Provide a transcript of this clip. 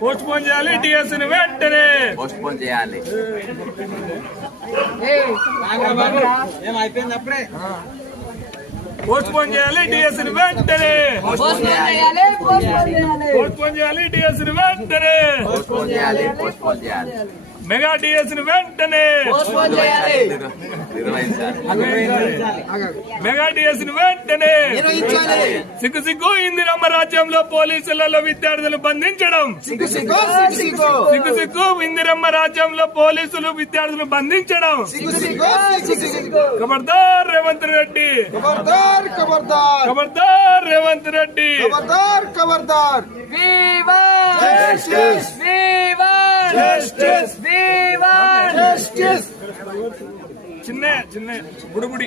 Post phone చేయాలి, DS ని వెంటనే పోస్ట్ పోన్ చేయాలి. పోస్ట్ పోన్ చేయాలి, డిఎస్ ని వెంటనే పోస్ట్ పోన్ చేయాలి. పోస్ట్ పోన్ చేయాలి, డిఎస్ ని వెంటనే పోస్ట్ పోన్ చేయాలి. పోస్ట్ పోన్ చేయాలి. మెగా డిఎస్ ని వెంటనే మెగా డిఎస్ ని వెంటనే సిగ్గు సిగ్గు ఇందిరమ్మ రాజ్యంలో పోలీసులలో విద్యార్థులు బంధించడం. సిగ్గు సిగ్గు ఇందిరమ్మ రాజ్యంలో పోలీసులు విద్యార్థులు బంధించడం. ఖబర్దార్ రేవంత్ రెడ్డి, ఖబర్దార్ రేవంత్ రెడ్డి. చిన్న చిన్న బుడుబుడి